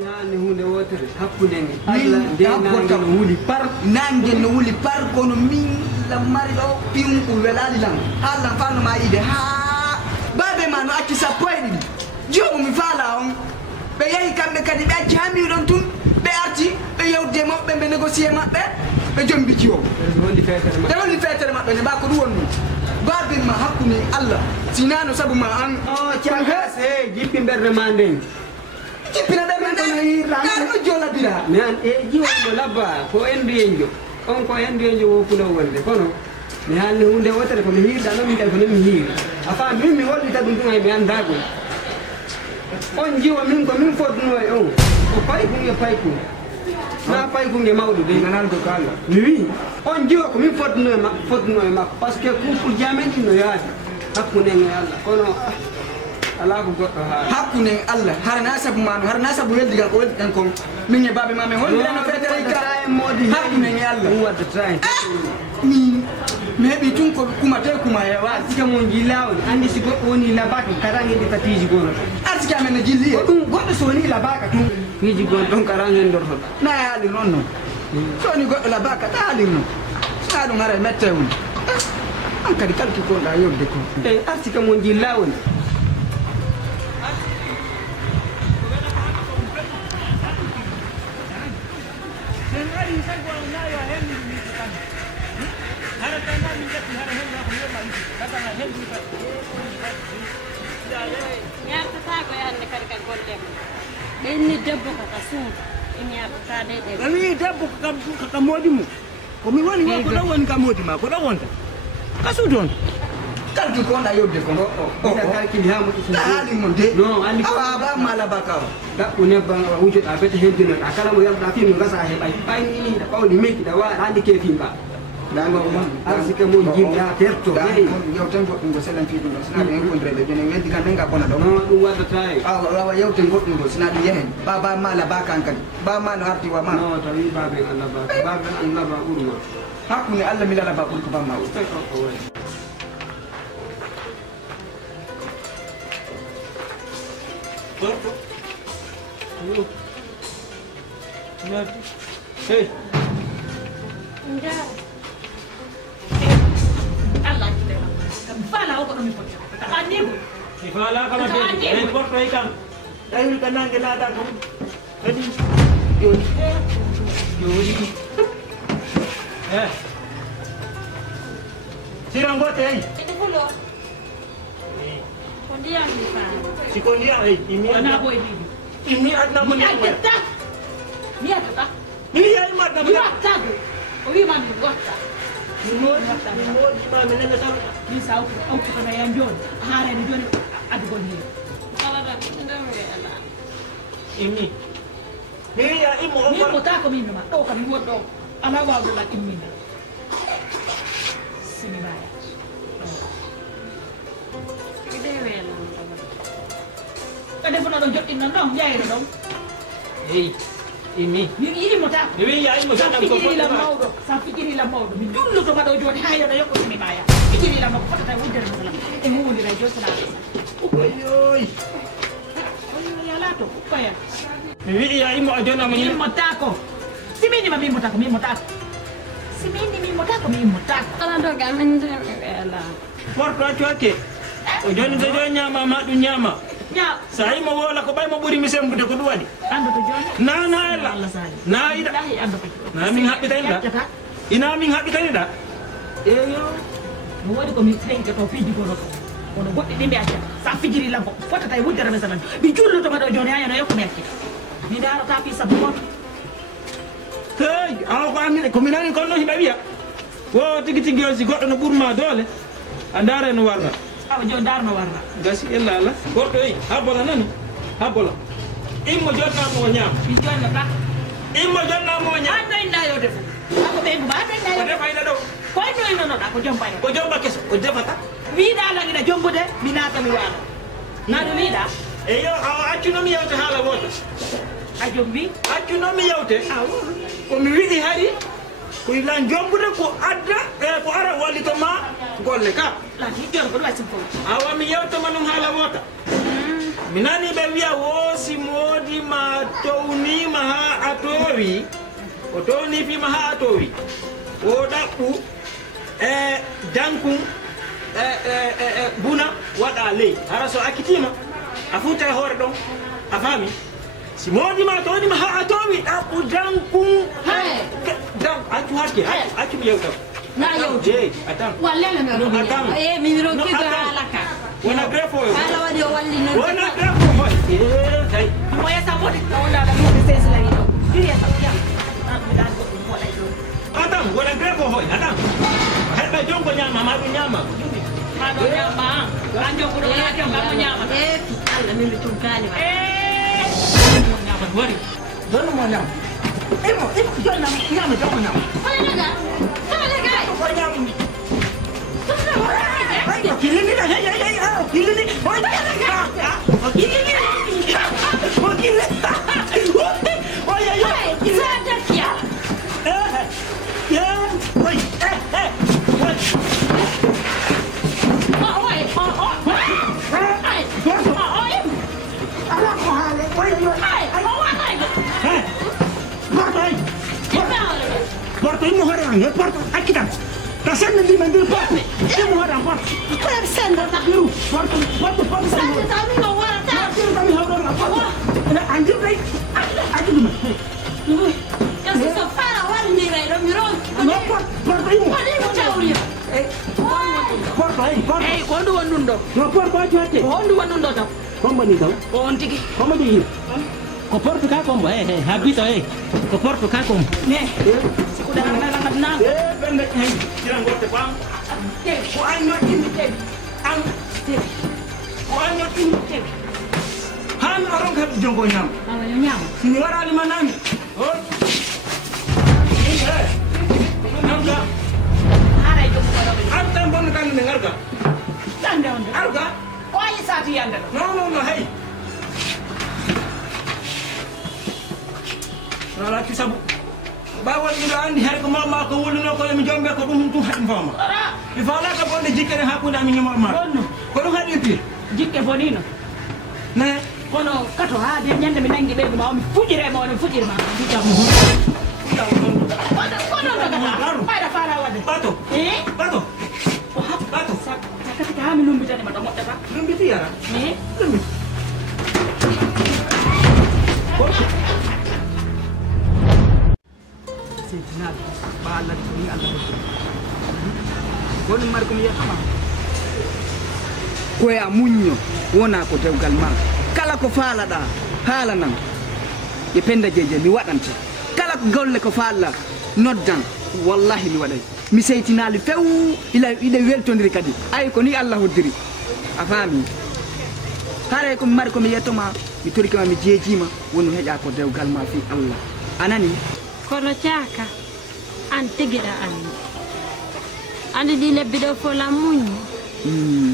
ni hunde wotere hakkude ngi Allah de nangen wuli par nangen wuli par kono min la mari do piunku welali lam Allah fanu ma ide ha babe manu acci sappoydi jomo mi fala on be yahi kambe kadi be jami don tun be arti be yewde mabbe be négocier mabbe be jombi ci o woni fetere mabbe ne ba ko du wonno babe ma hakkuni Allah sinano sabu ma an ciagase jippi berde ma nden jippina be man ko jola bira nan e jiwo mo labba ko endu yenjo on ko endu yenjo wo fulo wonde kono mi halni hunde wotere ko mi hirda no mi dal ko mi hiri afa min mi wolli tadum dum ay mi andago on jiwo min ko min fodno e on o pay ko na pay ko nge mawdo de nanal do kala mi wi on jiwo ko min fodno e ma parce que couple jamais no yaade hakkunde ngi Allah kono ala ko goddo ha hakkunde Allah harna sabu manu harna sabu weldigal ko weldan ko min e babe mame hon dano fetere ka modi hakkunde ngi Allah wadda train mi heɓi tun ko kumate kuma e wa sika mon jillawol andi si goɗɗo woni labaka karange ɗi tatiji gono arsika men ne jilli ɗum goɗɗo so woni labaka tun fiji gon ɗon karange dortoɗo na haali noon noon so woni goɗɗo labaka ta haalir noon sona ɗum ara mette woni an kadi kalki gonɗa yobde ko e arsika mon jillawol ini debbo kaka suudu ini abtade de ami debbo kaka modi mu ko mi woni ko do woni ka modi ma ko do wonta ka suudu on kalki ko na yobde ko ita kalki ha mo ta hali mon de no andi awa ba mala baka da ko ne ba wujud a bete hedino akala mo yabda fi no gasa he bay ni da pawli meki da wa andi ke fi ba dango arsika mo jilla terto dai yow tan goddum go selan fi dum sina be ko ndrede be ne weddi kan nga bona do no dum wadda tay awa yow tan goddum go sina di yehen baba mala baka kan ba ma no arti wa ma no tawi babe Allah ba urma hakuni Allah mi la ba ko ba ma Hey. Enggak. Allah kita. Kembali aku nak mikir. Tak ada bu. Ifala kalau dia report ikan. Dahil kanang gelada ko. Ready. Yuri. Sirang bote ay. Itu pula. Kondian ni kan. Si kondian ay. Ini Mana boy ni? Ini ada Ni mana? ada. Ni ada. Ini ay mata. Ni ada. Oi man ni wata. Mo di ma menena sa. Ni sa aku kana yang jon. Hare ni jon adu goni. Kala da ndam re ala. Ini. Ni ya imo Ni mo ta ko mi ma. To ka mi wo do. Ala wa do la kimina. Simibaya. Ada pun ada jod inna dong, jai dong. Hey, ini. Ini mau tak? Ini ya ini Sampai kiri lah mau dong. Sampai kiri lah mau dong. Dulu tu ada jod haya dah yuk sini bayar. Kiri lah mau kata ujar masalah. Mau di rajo selama. Oi. Ya lah tu, apa ya? Ini ya ini mau aja namanya. Ini mau tak ko. Si mini mami mau tak, mami mau tak. Si mini mau tak, mami mau tak. Kalau dok aman tu lah. Porto acuake. Ojoni dojo nyama madu nyama. Ya, Sai mo wala ko bay mo buri misem bude ko duwadi. ando tu jon. Na ela. Na ida. Ando tu. Na min habbi tan da. Ina min habbi tan da. Yo. Mo wadi ko mi tren ke to fiji ko do. Ono goddi dimbe acca. Sa fijiri lampo. Fota tay wudere mesalan. Bi jullu to mado jon haya no yokko metti. Mi dara ta fi sabu ko. Hey, aw ko amine ko minani ko no hiba wiya. Wo tigi tigi o si goddo no burma dole. Andare no warna. Aw jon dar no warna. Gasi ella la. Gordo yi habola nani? Habola. Immo jonna mo nyam. Bi jon la. Immo jonna mo nyam. Ando inda yo defu. Ako be ba be inda yo. Ko defa ina do. Ko no ino no ko jon bayo. Ko jomba keso, ko defa ta. Wi da la ngida jombude binata mi wala. Na do wi da. E yo aw accu no mi yewte hala woto. A jombi. Accu no mi yewte. Aw. Ko mi wi'i hari. Ko ilan jombude ko adda e ko ara wallito ma golle ka. La ni jon ko do wasim ko. Awa mi yewta manum hala wota. Minani be wiya wosi modi ma townima ha a towi o townifima ha a towi o ɗaɓɓu dankum buna waɗa ley hara so akkitima a fuuta e hoore ɗon a faami si moɗima townima ha a towi ɗaɓɓu dankum accu hakke accumi yewtam na yewti wallele mi mi ro kido alaka wona grefo ala wadi o walli non wona grefo hoy tay moya sa modi wala da mo ses la ngi do diriya sa ya adam wona grefo hoy adam heɓe jongo ñama maɗo ñama maɗo ñama an jongo ɗo wona jongo mo ñama Allah min tum kali wa ñama wari donne mo ñam imo jonna ñama jongo ñam wala naga ko ñam ni ay kilini da hey kilini oy kilini oy sada kia oy Porto imo horang, porto akitan. Tasan nanti mandir porto. Imo horang porto. Kau sender tak Biru, porto sada tapi kau wara tak Porto kami horang porto. Ada anjir lagi. Anjir di mana? kasi so fara wali ni rai do mi ro Porto imo. wali mo tawri Porto. eyi ko ndu wonnun ɗo No porto aja hati. ko hondu wonnun ɗo taw Kombo ni tahu. ko on tigi Kombo di. ko porte ka kombo habito ko porte ka kombo ne siko da na na ɓende jiran gotte ɓam Ko anyo ini. Ang. Ko anyo ini. Han orang kan jongo nyam. ala yo nyam Sini warali manami. Oh. Nangka. haray ɗum ko ɗo Arta bon kan ngarga. tande on Arga. ko ayi sati yande ɗo No, hey. Rara kisabu. Bawal ilo andi har ko mama ko wuluno ko mi jombe ko dum tum hadim fama. Mi fala ka bonde jikkere hakkunde ami ngimo ma. wonno Ko dum hadi pi. jikke bonino Ne. kono kato ha de ñande mi nangi ɓeygu ma omi fujire ma ono fujire ma jijamo kono dogata ɓayɗa fala wadde Bato. Bato. o ha Bato. sakkatike ha mi lumbitani ma ɗo moƴƴata Dum bi tiara. Dum. Seydina ba Allah ni Allah woni mar ko mi yetama ko ya muñño wona ko dewgal ma kala ko faalaɗa haala nan e penda jeje mi waɗante kala ko golle ko faalla noddan wallahi mi waɗay mi seytinali few ide weltodiri kadi ay ko ni Allah hoddiri a faami hare ko mari ko mi yettoma mi torikima mi jeejima woni heƴa ko dewgal ma fi Allah anani kono caaka an tegiɗa anndi andi ɗi lebbi ɗo fof la muñi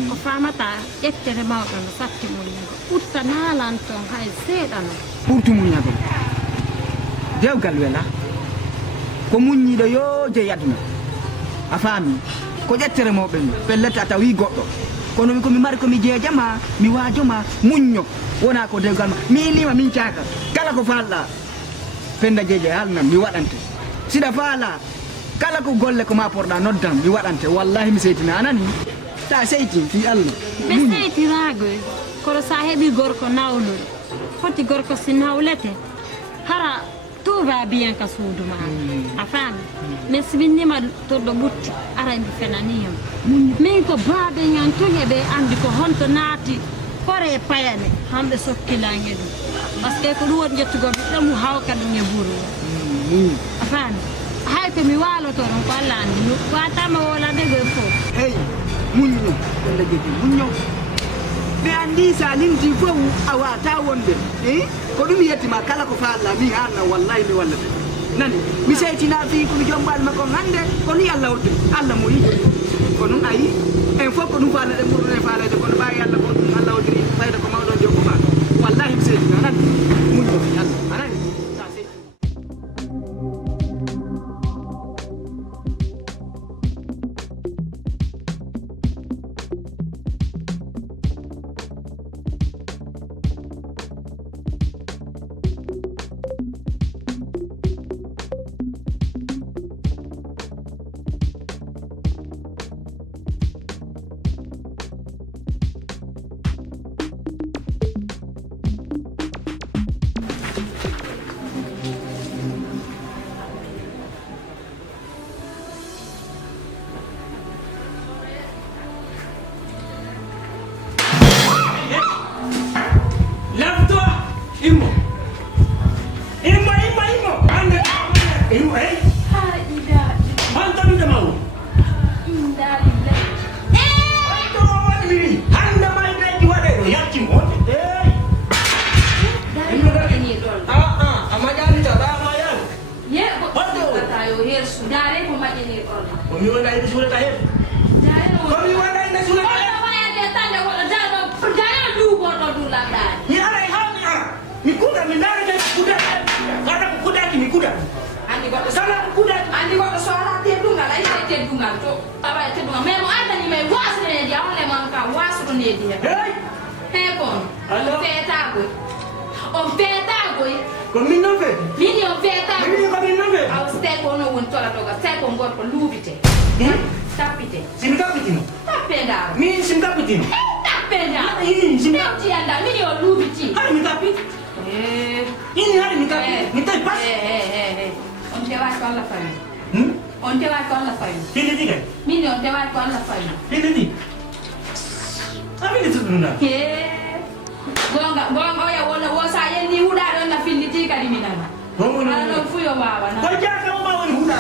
ko famata ƴettere mawɗo no satti muñugo ɓurta naalan toon hay seeɗa no ɓurtu muñago dewgal wela ko muññiɗo yo je yaduna a faami ko ƴettere mawɓe mi pellete a tawi goɗɗo kono komi mari komi jeejama mi waajoma muñño wona ko dewgal ma mi inima min caaka kala ko falɗa penda jeeje halnan mi waɗante siɗa faala kala ko golle ko ma porɗa noddan mi waɗante wallahi mi seytina anani ta seyti fi Allah ɓe seytiragoy kono sa heeɓi gorko nawlol foti gorko si nawlete hara tout va bien ka suudu ma a faami mais simin nima toɗɗo ɓutti ara mi fenaniyam min ko baaɓe ñan tuñe ɓe andi ko honto naati kore payane hamɓe sokkilange ɗum par ce que ko ɗum woni ƴettugoɓe ɗomu hawka ɗum e buuru a faami hay ko mi waaloto ɗon ko Allah andi watama wolade goy fof hey muñño penda jeeje muñño ɓe andi sa limti fof a wata wonde ko ɗum yettima kala ko faalla mi haalna wallahi mi wallate nani mi seytina fi komi jombal makko hande ko ni Allah woddiri Allah mo yiɗi ko ɗum ayi en fof ko ɗum faalaɗe ɓurɗon e faalede kono ɓawi Allah ko ɗum Allah woddiri fayda ko mawɗon jombo ma wallahi mi seytina nani muñño fi Allah anani sa seytina Ibu Ha ida. Mantan ida mau. Inda lillah. Itu mau ini. Handa mai gaji wade ya cimo. Dari ko ni dol. Amajan cara amajan. Ye ko tayo her sudare ko ma ni dol. Kami wala itu sulit akhir. Jare no. Kami wala itu sulit akhir. Ko ya de tanda ko jare perjalanan du ko do landan. Ni ada hamnya. Mikuda mindara jadi kuda. Kata kuda ki mikuda. Andi ko Sana kuda. andi ko soala te dunga la ite te dunga to aba te dunga me mo anda ni me wasu ne dia on le man ka wasu ne dia. Hey. Kon. Allo? On feta go. Kami nove. Mini on feta. Mini kami nove. Au ste ko no won tola toga ste ko ngor ko lubite. Tapite. Sim kapitino. Tapenda. Min sim kapitino. Tapenda. Ini sim. Meu ti anda mini on lubiti. Hari mi kapit. Ini hari mi kapit. Mi tai pas. On te va con la famille. On te va con la famille. Ini tiga. Mini on te va con la famille. Ini ti. Apa itu sebenarnya? Gonga ya wona wo sa yendi huda don na filliti kadi minana. Ala no fuyo baba na. Ko jaka mo mawoni huda.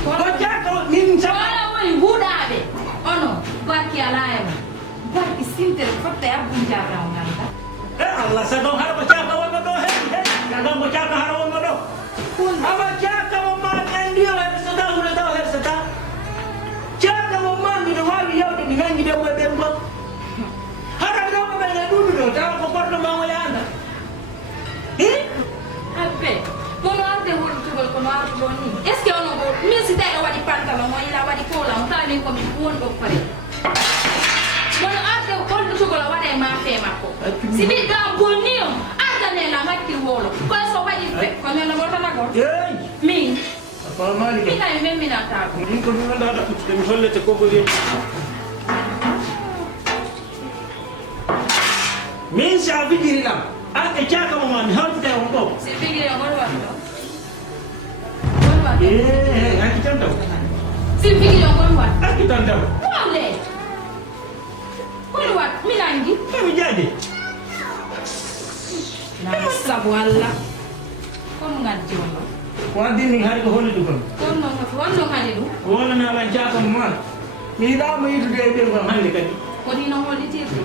Ko jaka min sama. Wala woni huda be. Ono barki ala ya. Barki sinter fatta ya bunja ra nganta. Allah sadong harap jaka wona do he. Kadang mo jaka harap wona do. Kun aba jaka mo ma ndio ha sada huda do he sada. Jaka mo ma ni wali yote ni ngangi de mo be mo. Harap do mo be dulu do. Jaka ko porto ma mo yana. Ape. Mono arte hol tubal ko no arte boni. Est ce que ono go mi si tay wadi pantalon mo ila wadi kola on tala ni ko mi won do pare. Mono arte hol tubal wadi ma fe mako. Si bi ga bonio arte ne la makki wolo. Ko so wadi fe ko ne na bota na go. Hey. Mi Apa mali mi na mi na ta ko. Ini ko nuna da kutte mi hollete ko bo wi. Min sa bidiram. Ake jaka mo man hawte on do. Si bi ga go wa do. Aki tantaw. Si bi ga go wa. Aki tantaw. Wale. Ko wa mi nangi. Kami jadi. Na sabu alla. Ko ngati wala. Wadi ni hari ko holle dukon. Kono hadi du. Wala na lan jaka mo man. Ni da mo yidu de be ko hande kadi. Ko dino holi tirti.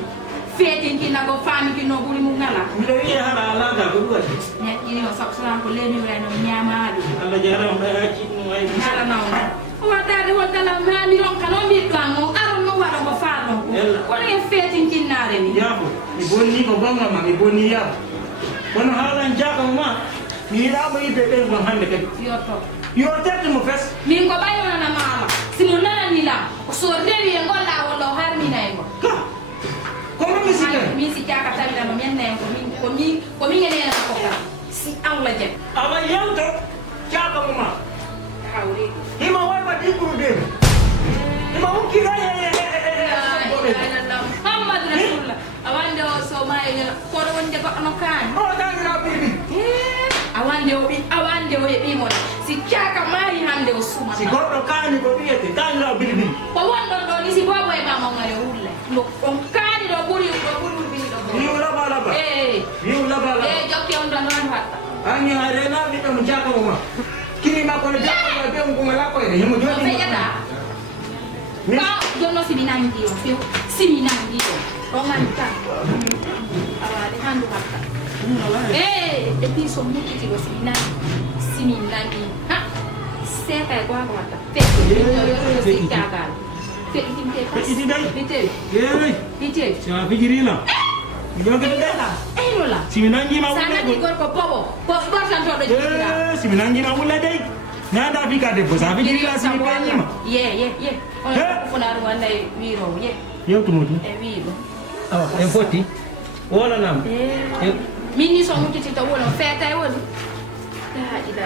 Fete kina go fami kino buri mu ngala. Mi do wi hala ala ga ko duwati. Ne kini o sabsran ko leni wala no nyama adu. Allah jara mo da ci no ay. Hala na on. O watade wotala mami ron kanon bi tlango aron no wala go falo. Ko ne fete kinare ni. Yabo. Mi bonni ko banga ma mi bonni ya. Kono hala jaka mo ma. Mi da mo yidu de be ko hande kadi. Yoto. Yo tete mo fes. Min ko bayo na mama. Simunana ni la. So rewi e ngolla wala har mi na ngo. Ka. Como me sika? Mi si jaka tabila no men na ko mi ngene na ko ka. Si an la je. Aba yauto jaka mo ma. Hawri. Ima wai ba dikuru de. Ima ukira ya. Muhammad Rasulullah. Awande o so mai ko do wonde ko no kan. Mo da na bibi. Awande o bi mo. Si jaka mai hande o suma. Si goddo kani ko biete kan la bibi. Ko wondo do ni si bobo e mama ngare ulle. No on kani do buri bi do. Ni wala bala ba. Ni wala bala. Jokki on do non hatta. Ani arena bi to jaka mo ma. Kini ma ko jaka ko be on ko ngala ko ni mo jodi. Fe yata. Ka jono si binangi o. Si binangi o. O nganta. Awale handu hatta. E puis so muti ti lo si binangi. Ha. Seta e kwa hatta. Fe yo si jaka. Fe itinte. Iti dai. Ite. Ye. Ite. Sa fikirila. Yo ke dala. Eh lola. Si minangi ma Sana ni wulle. gorko pobo. Po gorsan to do jira. Si minangi ma wulle dai. Na da fika de bosa fikirila si minangi ma. Ye. On fona wanda wiro ye. Yo to mutu. E wiro. Ah, en foti. Wala nam. Mini so mutu ti to wala feta e wala. La ila.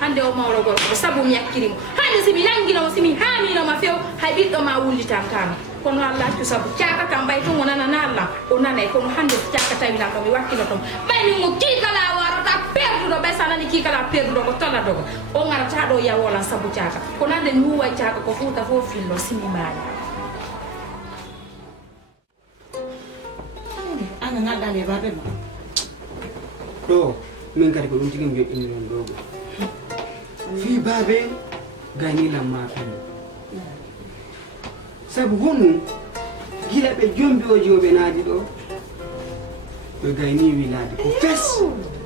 Hande o mawlo gorko sabu mi akkirimo. Hande si minangino si mi hamino ma few hay biddo ma wulli tankama. Kono Allah to sabu ciaka kam bay to ngona na Allah o nanay kono hande ciaka tawi na ko mi wakkilo to bayni mo kikala warata perdudo be sanani kikala perdudo ko tola dogo o ngarata do ya wala sabu ciaka kono hande mi huwa ciaka ko futa fo fillo simi mari Ana ngada le babe ma. Do min kadi ko dum tigi mi joɗɗini ɗon ɗo fi babe gani lamma ko sabu honu gila be jombi o jobe naadi do be gani wilade ko fes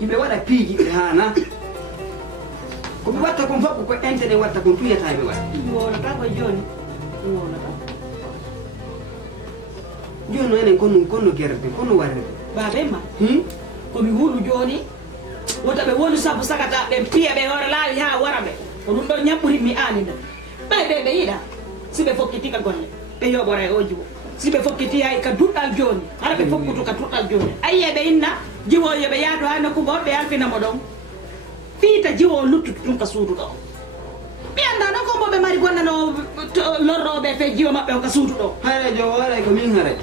ibe wada piiji be hana ko be watta ko fabbo ko entene watta ko tuyata be wada wala ta ko joni wala ta jono enen kono gerde kono warde babe ma ko mi hulu joni wota be wonu sabu sakata be piya be hore laawi ha warabe ko dum do nyaburi mi alinda baybe be yida sibe fokkiti ka golle be yobora e ojiwo sibe fokkiti ay ka duddal joni ara be fokkutu ka duddal joni ayye be inna jiwo yebe yaado hana ko bodde alfina mo don fiita jiwo luttu dum ka suudu do bi anda na ko be mari gonna no lorrobe fe jiwo mabbe ka suudu do hare jo wala ko min hare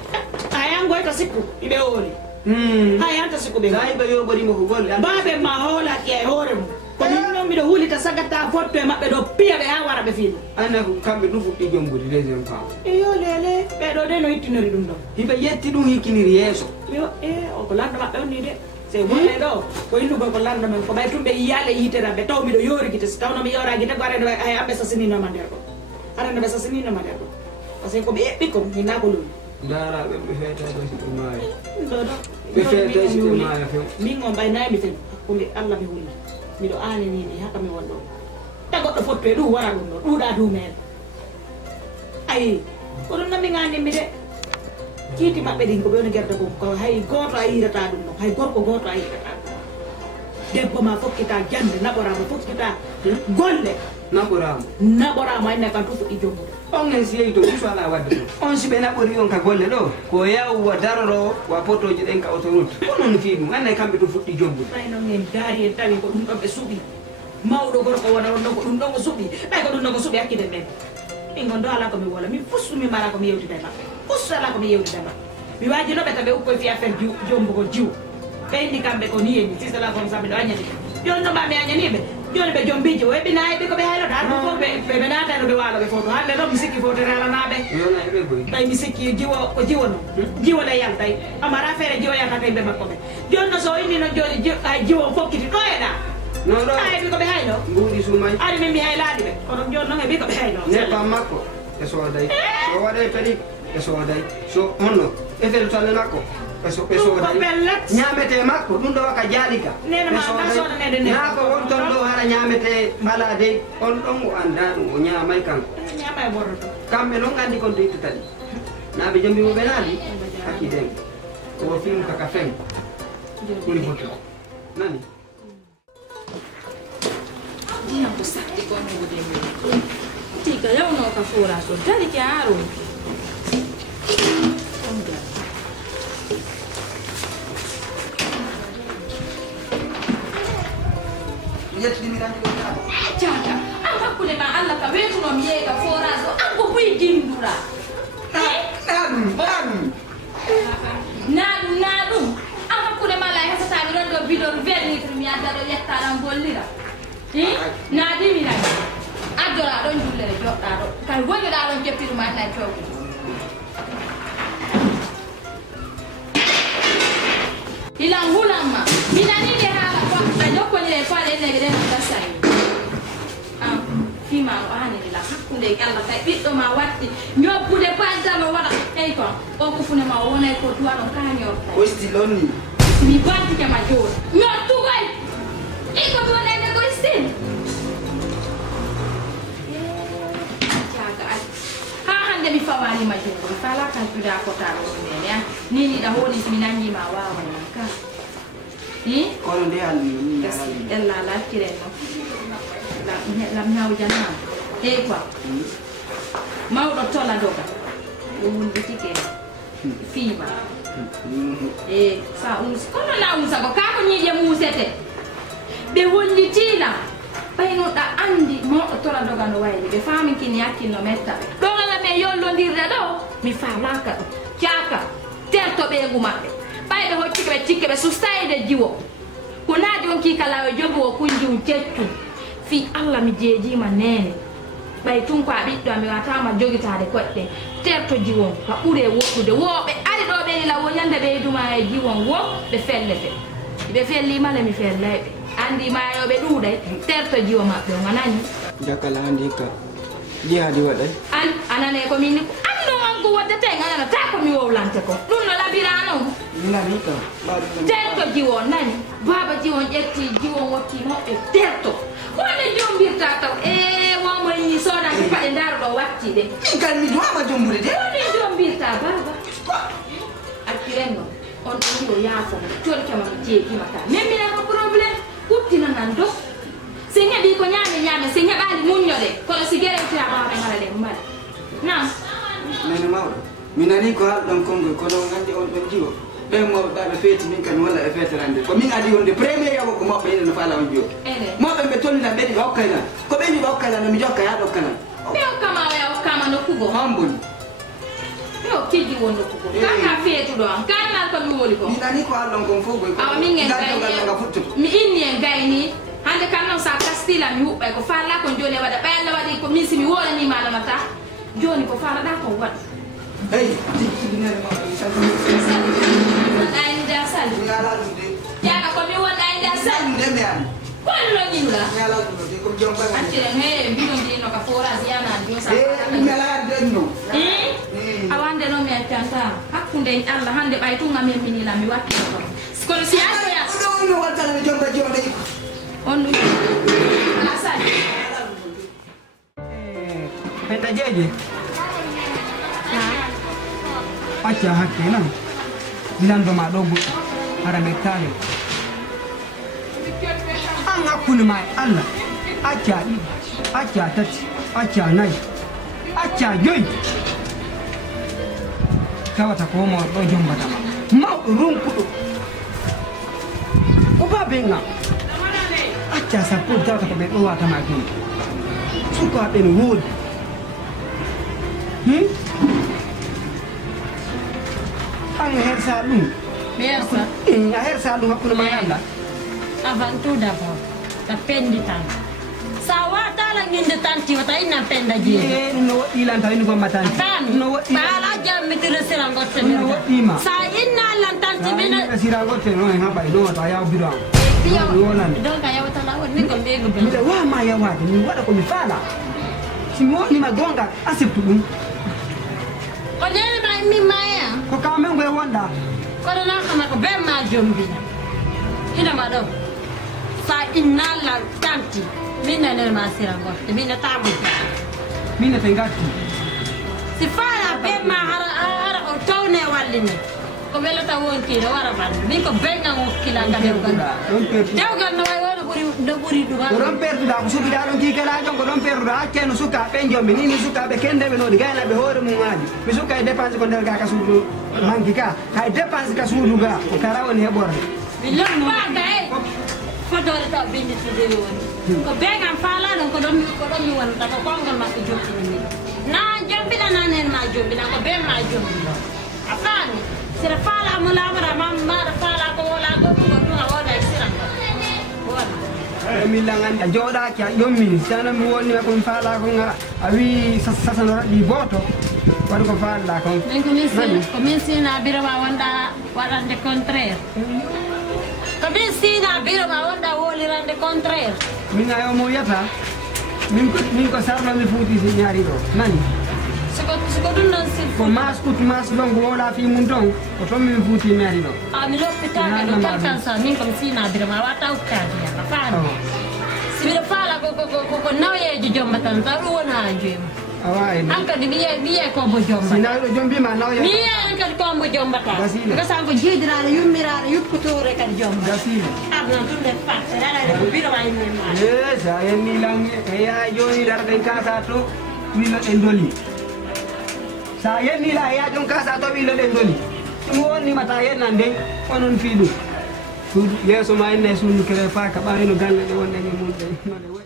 ayango ta sikku ibe ori hay anta siku be sai be yobori mo ko golle babe ma hola ki e hore mo ko minno mi do hulita sagata fotto e mabbe do piya be ha wara be fiino ana ko kambe du futti jombudi deuxième fois e yo lele be do de no itinori dum do hibe yetti dum hikiniri yeso yo o ko landa mabbe on ni de se wonne do ko indu ko landa men ko bay tumbe yale yitera be taw mi do yori gite so tawno mi yora gite gore do ay abbe sasini no mande ko ara no be sasini no mande ko parce que ko be ebbi ko hina ko lu dara be feta do ci maay do be feta ci maay fe min on bay nay mi fen ko mi Allah mi huli mi do ani ni haka mi wondo ta goddo fotto e du wara dum do duda du men ay ko don nambi ngandi mi de kiti mabbe din ko be on gerda ko hay goto ayirata dum no hay gorko goto ayirata debbo ma fokkita jande nabora ma fokkita golle nabora ma ina kan tufu ijombo on en siyi to so ala wadde on sibe nabori on ka golle do ko yaw wa daroro wa potoji den ka autoroute onon fi dum anne kambe to fuddi jombu ay non en dari en tawi ko dum do be subi mawdo gorko wona on ko dum do ko subi ay ko dum do ko subi akkide men min gondo ala ko mi wala mi fussu mi mara ko mi yewti dema fussu ala ko mi yewti dema mi waji no beta be ko fi affaire jombo ko jiw kayndi kambe ko ni en ci sala ko sabi do anyani yon no ba me anyani be yon be jombiji we be nay be ko be haylo dar ko be nata no be wala be foto hande no misiki foto rala nabe yona be boy tay misiki jiwo ko jiwo no jiwo la yal tay amara fere jiwo ya tay be makko be yon no so indi no joni jiwo fokkiti do ena no do ay be ko be haylo ngudi sumay ari mi hayladi be kono jon no be ko be haylo ne pa makko e so dai so wade pedi e so dai so onno e fel tale makko so dai nyamete makko dum do waka jalika nena ma na so na de na ko won ton do hara nyamete bala de on don o anda o nyamay kan nyamay bordo kambe non andi kon de tutali na be jombi mo benali akiden ko film ka kafen kuli foto nani dia ko sakti ko no bude mi tika yaw no ka fura so dari chiaro yetti mi randi ko jaga anga kule ma Allah ka wetu no miye ka fora so ango bui dindura nadu anga kule ma la hasa ta mi do bidor verni mi anda do yetta ran bollira nadi mi randi adora don julle jodda do kay woni da don keptiru ma na to ilang hulama minani de hala ko ajo ko le fa le ne gede ta sai fi ma ani la hakunde Allah tay biddo ma watti nyobude panta no wada tay ko o ko fune ma wona ko tuwa no kanyo o stiloni mi banti ke ma jor no tu koy e ko do ne ko stil ha hande mi fawani ma jor ko fala kan tuda ko ta ro ne ya nini da holi mi nangi ma wa ka kono de alni ella la kireno la mia ujana kwa mau do tola doga un bitike fima sa uns kono na unsa ko ka ko nyije musete be wollitila bayno da andi mo tola doga no wayni be fami kini yakino metta do ngala me yollo ndirde do mi fala ka chaka terto be ngumabbe bayde hoccike be cikke be sustayde jiwo ko naadi on ki kala jogo kunji uncettu fi Allah mi jeji ma nene bay tun ko abiddo mi wata ma jogitaade kodde terto jiwon fa ure woddude wobe ari do be la wonyande be duma e jiwon wo be fellete be felli male mi fellebe andi mayoɓe ɗuuɗay terto jiwo maɓɓe o ganani jakala handi ka jihadi waɗay an anane ko min ko anno on ko waddate ganana ta ko mi wowlante ko ɗum no labirano minani ka terto jiwo nani baba jiwon ƴetti jiwon wotti moɓɓe terto wonde jombirta taw momo ni sodaki paɗe ndaro ɗo watti de min kal mi duwama jombude de wonde jombirta baba akkirenno on ɗo ndi o yaafo joni kama mi jeegima ka min minako probléme ɓurtina nan do si heɓi ko ñaame ñaame si heɓali muññode kono si guerentira bawaɓe ngala ɗe mbaɗa nam nene mawɗo mi nani ko haalɗon konngol kono gandi on ɗon jiwo ɓen moɓe ɓaɓe feeti min kadi walla e feeterande ko min adi wonde premier yawo ko moɓɓe ene no faala on jiwo moɓe ɓe tolnina ɓeɗi ɓe hokkaynan ko ɓeɗi ɓe hokkaynan no mi jokka ya ɗokkanan ɓe hokkama o ya hokkama nokkugo hamboni ɓe hokkiji won nokkugo kaka feetuɗo am kalnal ko mi woli ko mi nani ko haalɗon kon fof goy awa min en gayga futtoto mi inni en gayni hande kam noon sa kastila mi huɓɓay ko falla kon joni e waɗa ɓay Allah waɗi ko min simi wolanima alamata joni ko falaɗa kon waɗa eyi tibinere mawɗo mi salmini ɗayni da sali mi ala ɗum de yaga komi wonɗayni da sali ɗum de mi ani kollo ñinga mi ala ɗum de komi joom ɓaga acciren he mbiɗo ndino ka forage yanade yo sa mi ala den no awande noon mi accantama hakkude Allah hande ɓay tunga min minila mi wattino kon kono si aɗoya ɗo no wattana mi joom ba jiwo de on ɗum ala sali peta jeje acca hakke nan bilandoma ɗo goɗɗo hara mettale an hakkude ma e Allah acca ɗiɗi acca tati acca nayyi acca joyi tawata ko mo ɗo jombatama mawɗo ronkuɗo ko babe ngam acca sappo tawata ko ɓe ɗo watama joni sukaɓe no woodi an hersa ɗum Merci. a hersa ɗum hakkude ma e Allah Avant tout d'abord, ta pendi tan. Sa watala nginde tanti wata ina penda je. ɗum no woɗɗilan taw indi gomma tanti Tan. ɗum no woɗɗi Bala jammitire sira ngotte ɗum no woɗɗima Sa inna lan tanti mina. sira gotte noon e haɓay ɗo to a yawbido am mi wonande Donc ayawata la won ni ko bego be. miɗa wama yawade min waɗa komi faala simi wonima gonga asibtu ɗum Ko nene ma mi maya. ko kamen ngoye wonɗa Ko na kama ko be ma jombi. Ina ma do. Sa inna lan tanti mina ne ma sira ngotte mina tamu. min te gatti Si fala be ma hara o tawne wallini. Ko welata wonki do wara ban. Min ko benga wokkila ka dewgal. ɗon pertuɗa Dewgal no way wona ɓuri ɗum ko ɗon pertuɗa ko sukiɗa ɗon kikelajon ko ɗon pertuɗa hakkeno sukaɓe jomɓe ni mi sukaɓe kendeɓe noɗi gaynaɓe hoore mum aji mi sukka e dépense ko nder ga ka suudu manki ka hay dépense ka suudu ga ko kara woni heɓorde mi lombaga e fodore taw binditidewi woni ko beegam faalaɗon ko ɗon mi wonta ko konngol makko jombini min na jombiɗananen ma jombina ko ben ma jombino a faami sira faala mo lamara maɗa faala ko wola goɗɗugo ɗum a woda e sira wona min langandi a jooɗaki a ƴommini sana mi wonnima komi faala kon a wi sasano raɗɗi boto waɗi ko faalɗa kon min ko min sina biroma wonɗa waɗande contraire ko min sina biroma wonɗa wolirande contraire min ayo mo yiyata min ko sarnomi fuuti si ñaari ɗo nani siko ɗum ɗon ko mas ut mas ɗon ko wola fi mum ton ko toon min fuuti ñaari ɗo mi loppitaka ɗo kalkan sa min komi sina biroma wata ukkade yalla faami si mbiɗa faala ko nawyeji jomba tan taw ɗum woni ha joyma a wawi an kadi mi yiye kombo jomba si nawi ɗo jombima nawya mi yiye an kadi kombo jombata Gasile. gasan ko jiidirade yummiraɗe yuppotore kadi jomba gasile arnon ɗum nde fatte aɗaɗe ko biroma yimmen ma e sa yenni lan e yaha joni darɗen kasa to wiloɗen doli sa yennila e yaha jon kasa to wiloɗen doli ɗum wonnima ta yennan nden onon fi ɗum suudu yeeso ma enne suudu kere fa ka ɓarino galle ɗe wonɗen e mum ɗe noɗe woyi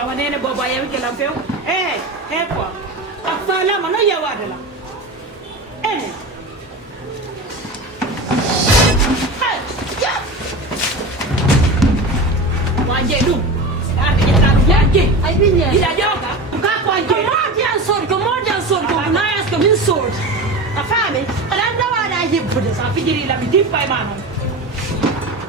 awa nene bobo a yawi kelam few e quoi a ya wadala ene hai ya wanje dum ande jetaru wanje ay binya ila joga ka ko wanje ko modjan sor ko nayas ko min sor afame ala dawada yibbude sa fijiri la mi dippa e manam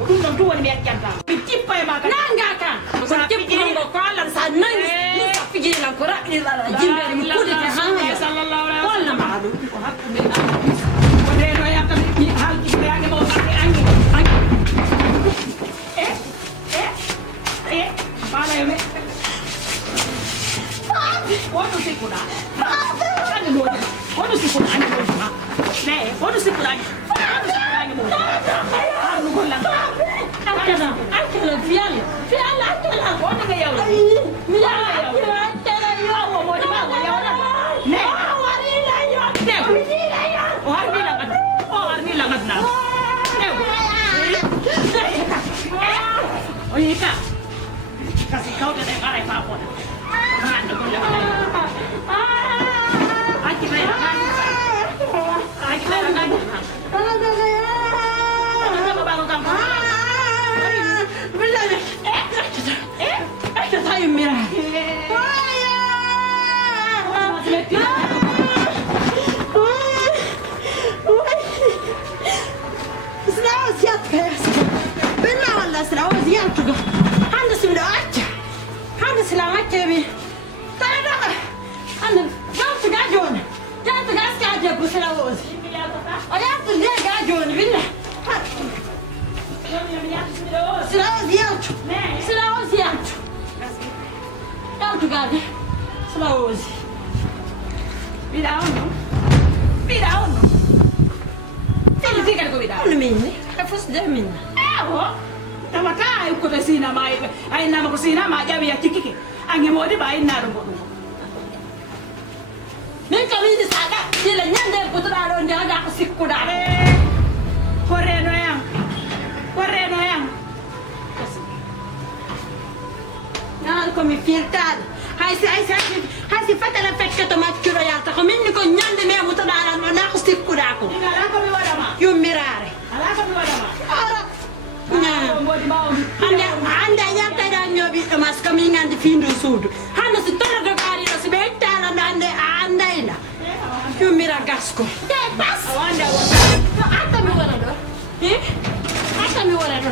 dum non tuwani mi akkanta mi tippa e ma nanga ka ko tippa ngo ko ala sa nangi ni sa fijiri la ko rakni la jimbe mi kude te hanga sallallahu alaihi wala ma ko hakku mi ko de no yakam mi halki ko yaage mo sakki angi bala yome Quando sei curado? Anche molto. Quando sei curado? Anche molto. Lei, quando sei curado? Anche molto. Parlo con la anche la fiala. Fiala, anche la quando che io. Mi dà io. Io ho molto ma io ora. Ne. Arina io. Ne. Arina io. Arina kat. Arina kat na. Ne. Oh, Ika. Kasi kau dah dengar apa pun. Mana kau dah dengar? Aki bayar kan? Aki bayar kan? Kenapa bangun kamu? Benar. tayo mira Snawa siat kaya Bella wala snawa siat tuga Handa sila acha Handa sila acha bi Tara Handa Gamtu gajon Gamtu gas kaja bu sila wozi Ayatu dia gajon billa Sila siat Sila siat Gamtu gaja Sila wozi Mira uno Mira uno Significa come Olha minha, é fosse de minha. Tama ka ko da sina mai ai na ko sina ma jabi ya tikike ange modi ba ina ro bodu Men kami di saga dila nyande putra ro njaga ko sikku da hore no yang na ko mi filtad hay si fata la fekka to makiro ya ta ko min ko nyande me putra ro na ko sikku da ko ngala ko mi wada ma yu mirare ala ko mi wada ma anda yanta da nyobi mas kami ngandi findu sudu hano si tola do gari no si betala nande anda ina yu mira gasko de pas awanda ata mi wala do ata mi wala do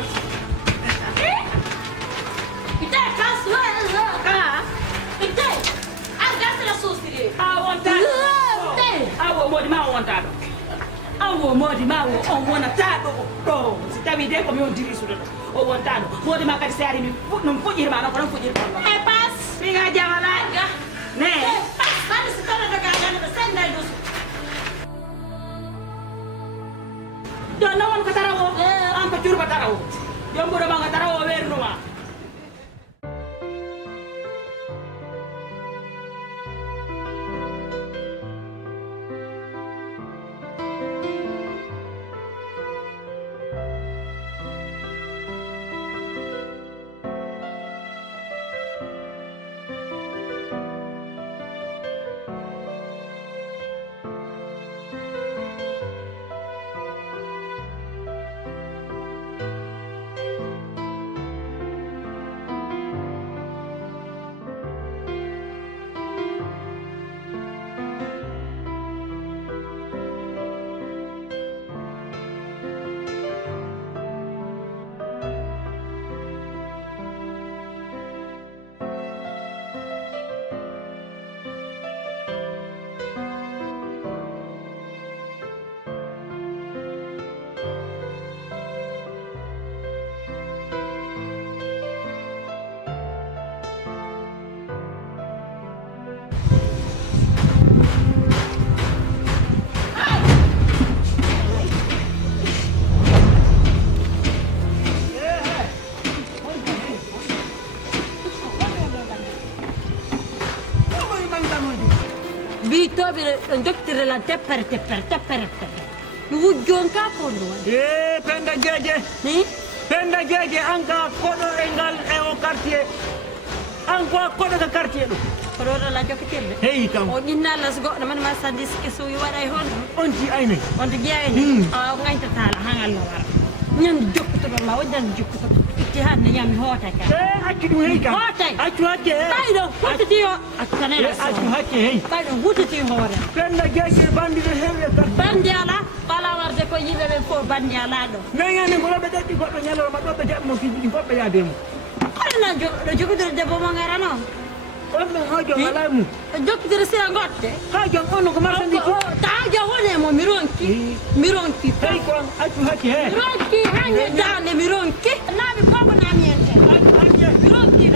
ite pas wala ka ite agata la sosiri awonta awo modi ma awonta do awo modi ma wo on wona tado do si tawi de ko mi on diri sudo o wontano modi ma kadi sari mi non fujir ma ko non fujir ko e pas mi ga jangala ne pas kan si tola do gari no senda do do no won ko tarawo an ko turba tarawo yombo do ma ga tarawo werno ma Bitobire doktore la tepper mi wujjon ka ko do penda jeje anka kodo engal e o quartier anko kodo ka quartier do koɗo la jokkitirde hey kam o ɗinnalla so goɗɗo man marchandise ke sowi waɗa e honɗo on ti ayne on to jeeyani o gañtatala han Allah wara ñande jokkutoɗo ma woddande jokkutoɗo itti hande ñammi hoota ka accu ɗum hey kam hootay accu hakke ɓayɗo huttiti o kanela accu hakke hey ɓayɗo huttiti hoore penda jeje bandide hewɓe kam bandi ala wala warde ko yimɓe ɓe fof bandi ala ɗo nayani ko ɗoɓe ɗaɗɗi goɗɗo ñalorma ɗoɓe jaɓmo fiiji ɗi fof ɓe yaademo koɗona ɗo jokkitire debbo mo garano on ɗon ha jom ala mum ɗo jokkitire sira goɗɗe ha jom on ko marchandise ta jom wonemo mi ronki hey kon accu hakke he mi ronki hange dande mi ronki naaɓe bobo naami en ten accu hakke mi ronki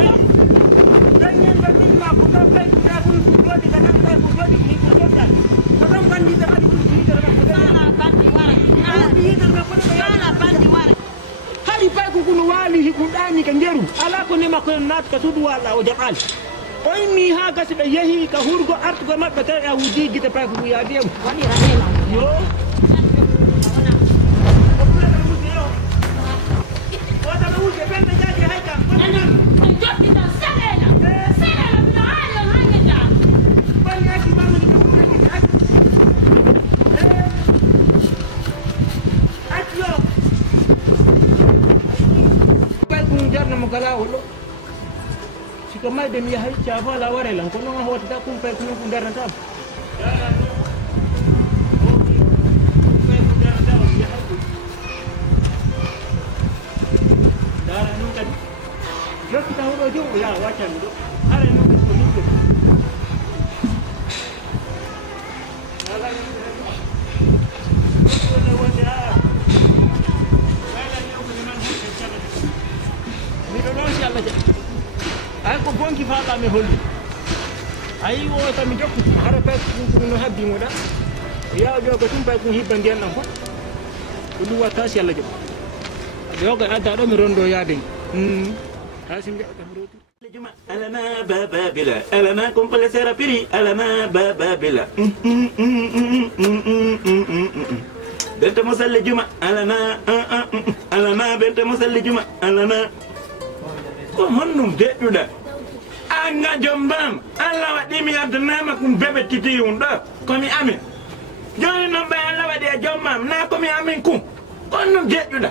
dañen bandinma ko ɗon kay tagun ko jooɗi ka tan kay ko jooɗi ko jottal ko ɗon bandiɓe kadi wurti yitere makko ala bandi wara wurti yitere makko ala bandi wara haɗi pay ko kono waali ɗum ɗani ka jeeru ala ko nema koyen naata ka suudu walla o jaɓali o immi ha gasi ɓe yeehi ka hurgo artugo maɓɓe tawi a wujji guite pay koko yaadiyemo waɗiranema yo otaɓe wujje ɓende jaaji hay kam jokkita saɗena mino haali on hange jaa bani acci mamani ka wujjaki acci acci yo pay ko jarnamo galawol ɗo siko mayde mi yahay caafo ala warelan ko noon hootata kumpay ko non ko darnatamo dara noon kadi jokkita huɗo jogo ya waccami ɗo ara noon ko nimɓe wonde a waylani o ko neman hande cabata miɗo noon si Allah jaɓi ay ko gonki faaka mi holli ayi o tami jokkuti hara pay ko no habbimo ɗa yaw jogo tum pay ko hibba ndiyan ɗam fof ko ɗum watta si Allah jaɓi yoga adda ɗo mi rondo yaade ha sim jaɓata mi roti juma alama baba bila alama complet sera piri alama baba bila benta musalle juma alama benta musalle juma alama ko honnum deɗɗuɗa anga jombam Allah waɗimi addanama kum beɓettiti yum ɗo komi amin joni noon ɓay Allah waɗi e jommam na komi amin kum konnum deɗɗuɗa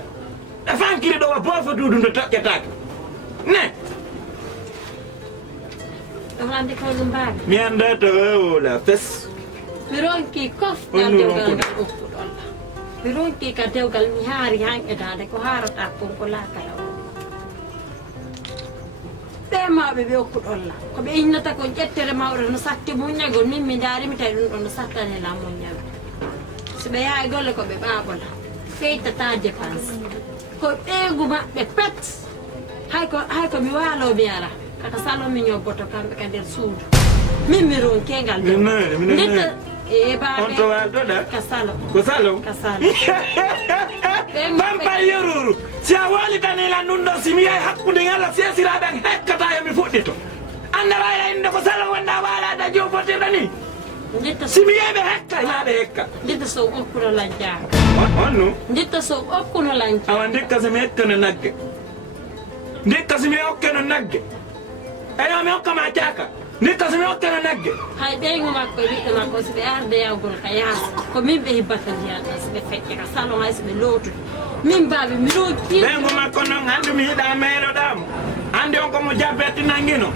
ɗa fankiri ɗo wa boofo duudu ndo toƴƴetake ne ɗum andi ko ɗum mbaɗi mi anda to wola fes mi ronki koftal dewgal ngal ukkuɗon mi ronki ka dewgal mi haari hanƴetade ko harata kon ko laakala o ɓe mawɓe ɓe okkuɗolla koɓe innata ko ƴettere mawɗo no satti muñagol min mi darimi tawi ɗum ɗo no sattanela muñago so ɓe yaha golle koɓe ɓaɓola feytata dépense ko ɓeegu maɓɓe pet hay ko mi waalo mi ara kaka salon mi ñobboto kamɓe ka nder suudu min mi ronkengal ndetta e baɓe on to waltoɗa ka salon ko salon ka salon pampal yeruru si a walitanila nun ɗo si mi yahi hakkude ngalla sesiraɓe an hekkata yomi fuɗɗito andara yayinde ko salon wonɗa walada jofotirɗa ni si mi yeɓe hekka yaɓe hekka ndetta so okkuno lancaka onno ndetta so okkuno lanca awa ndikka somi hekkano nagge ndikka somi hokkeno nagge eyo mi hokkama caka ndikka somi hokkeno nagge hay ɓeygu makko e ɓiɗɗo makko so ɓe arde yawgol ka yaasa ko min ɓe hibbata ndiyanɗa so ɓe feƴƴe ka salon hay so ɓe lootude min mbaɓe mi ronki ɓeygu makko noon hande mi yiiɗa meeɗoɗamo hande on komo jabbetti nanguino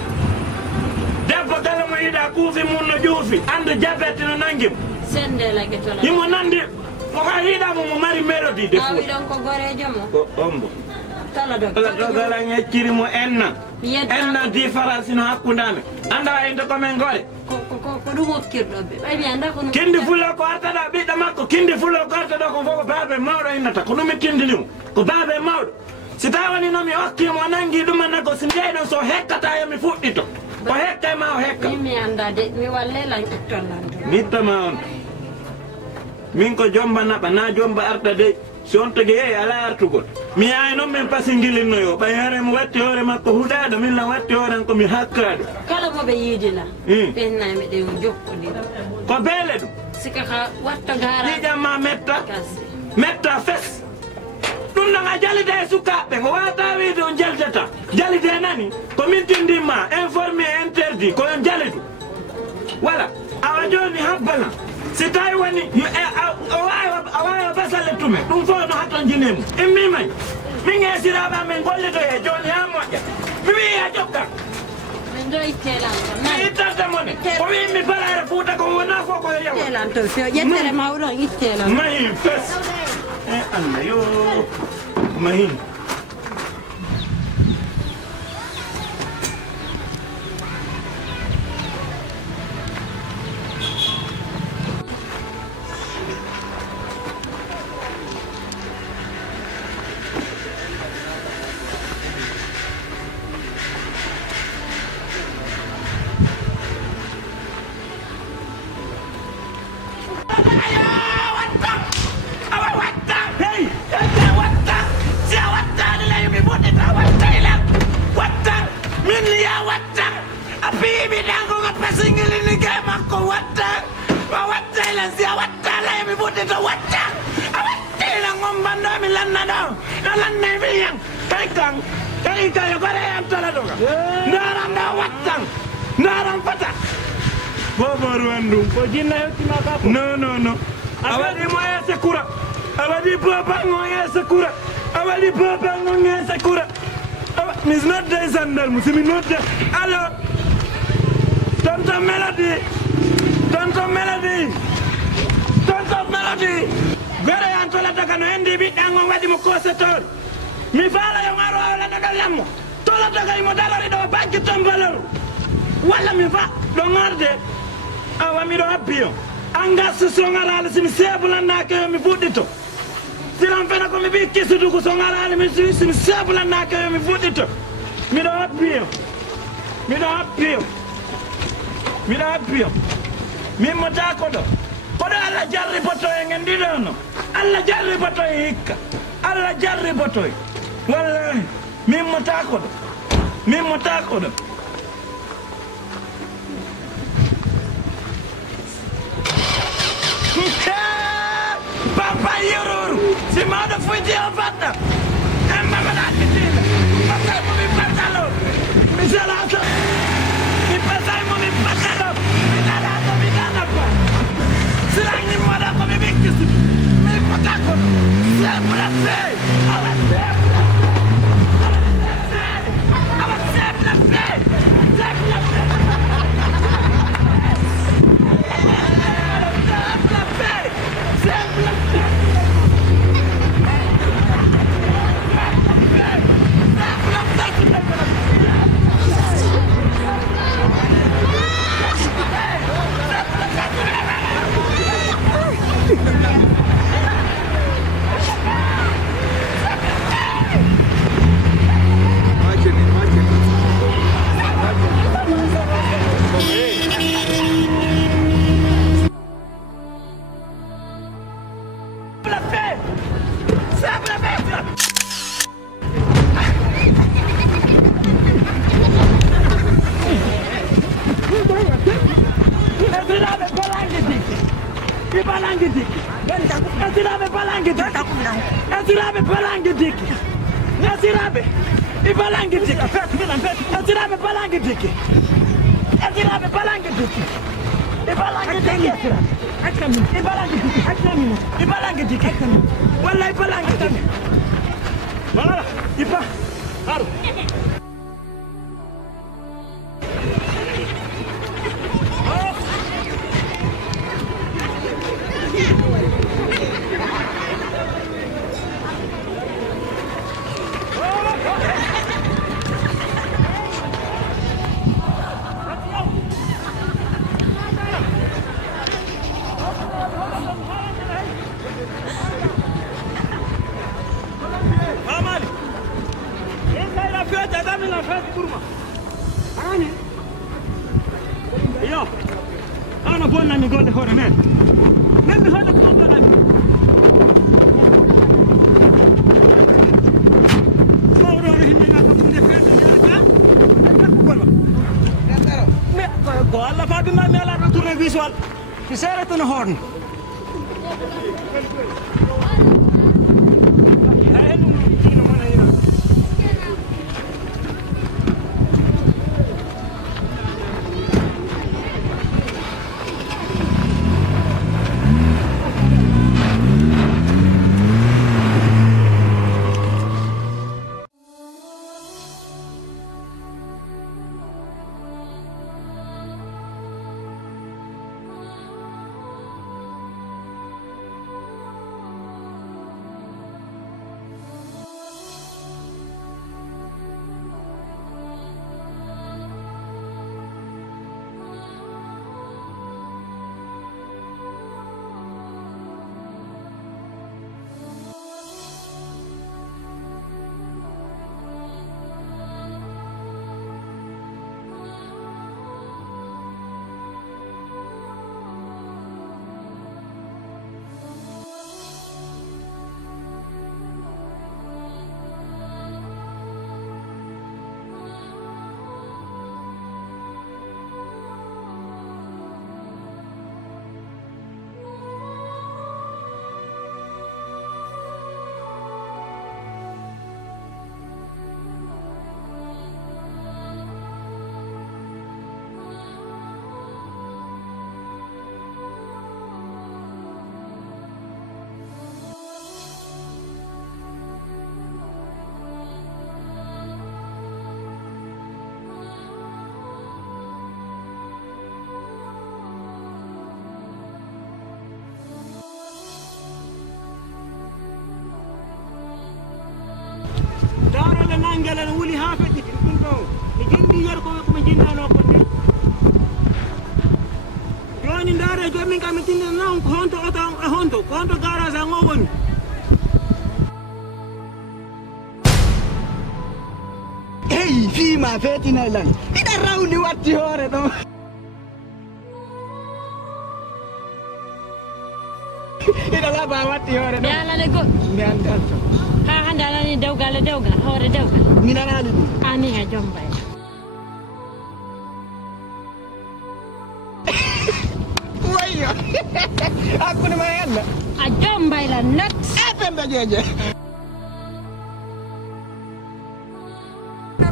debbo kala mo yiiɗa kuufi mum no juufi ande jabbetti no nanguimo sende laguetola himo nandi koko yiiɗamo mo mari mérodi de awi ɗon ko gorejo mo ko ombo tala ɗon ala dogalan yeccirimo enna enna différence no hakkundame anda wayde komin gore ko ɗum hokkirɗoɓe ɓay mi anda ko kindi fulo ko artaɗo ɓiɗɗo makko kindi fulo ko artaɗo ko fof ko baabe mawɗo innata ko ɗumi kindinimo ko baabe mawɗo si tawani noon mi hokkimo o nangi ɗumanna ko si ndeyɗon so hekkata yomi fuɗɗito o hekka ma o hekka mi anda de mi walle lan ittollanto mittama on min ko jomba naɓa na jomba arta de si on togi heyi ala artugol mi yahay noon min pasi guilinnoyo ɓay hare mo watti hoore makko huɗaɗo min lan watti hooren komi hakkaɗo kala moɓe yiidila ɓennami ɗe jokkodira ko beele ɗum sika ka watta gara ɗiƴamma metta fes ɗum ɗon a jalide e sukaɓɓe ko wata wiide on jaldata jalide nani ko min tindinma informé interdit koyon jalidu wala awa joni habbana si tawi woni awawa basale tume ɗum fof no hatton jinemu immimay min esiraɓe amen gollito he joni ha moƴƴa mi wi ha jokka min ɗo ittelan mi ittanta mone ko wi mi balare fuuta ko wona fof koye yawa ittelan to so ƴettere mawɗon ittelan mahin fes e allah yo mahin no awadi moya sekura awadi papa ngoya sekura awadi papa ngoya sekura mis not day sandal musimi not day allo tonton melody gore yan tola daga no endi bi dango wadi mo kosetor mi fala yo ngaro wala daga lammo tola daga mo dalari do banki tombalor wala mi fa do ngarde awa mi do abbiyo anga songarale simi sebulana ke mi fuddito silam fena ko mi bi kisudu ko songarale mi simi sebulana ke mi fuddito mi do abbiyo mi mata ko do alla jarri boto e ngendi no alla jarri boto e hikka alla jarri boto wallahi mi mata ko do Papa Yororo, si manda fuiti a fatta. E mamma la chitina. Papa mi patalo. Mi salato. Mi pasai mi patalo. Mi dana pa. Si la ni moda ko mi bikisi. Mi patako. Sempre sei. Alla sempre. Alla sempre sei. Horn. wala nangala no wuli ha feddi dum do mi jindi yer ko ko mi jinnano ko ni joni ndare jomi kam mi tinna non ko honto oto honto ko honto garage a ngogoni hey fi ma fetina lan ida rawni watti hore do ida laba watti hore do yala le go mi andal to ha handa la ni dewgal hore dewgal mi nanali dum ani ha jombay wayo akune ma yalla a jombay la nak penda jeje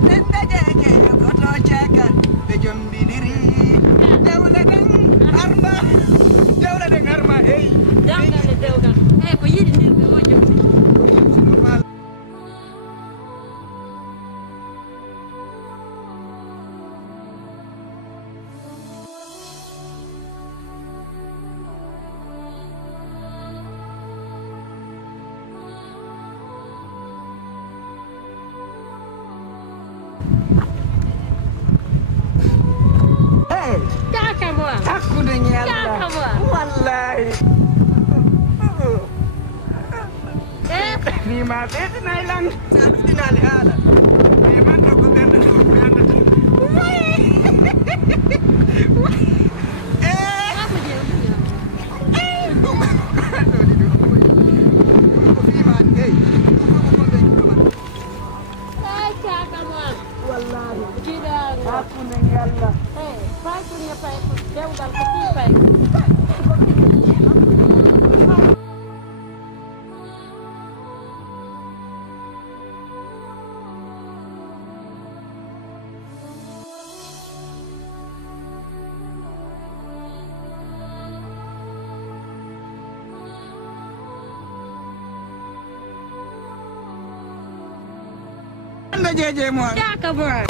penda jeje ko to cheka be jombidiri dawla den arma hey dewgal e ko yidi ndir be mo jom aku dengan Allah wallahi ni ma beti nailan sabti nali hala ni man to gudenda aku dengan Allah pai punya pai dewgal ko ti pai anda jeje mo ya kabur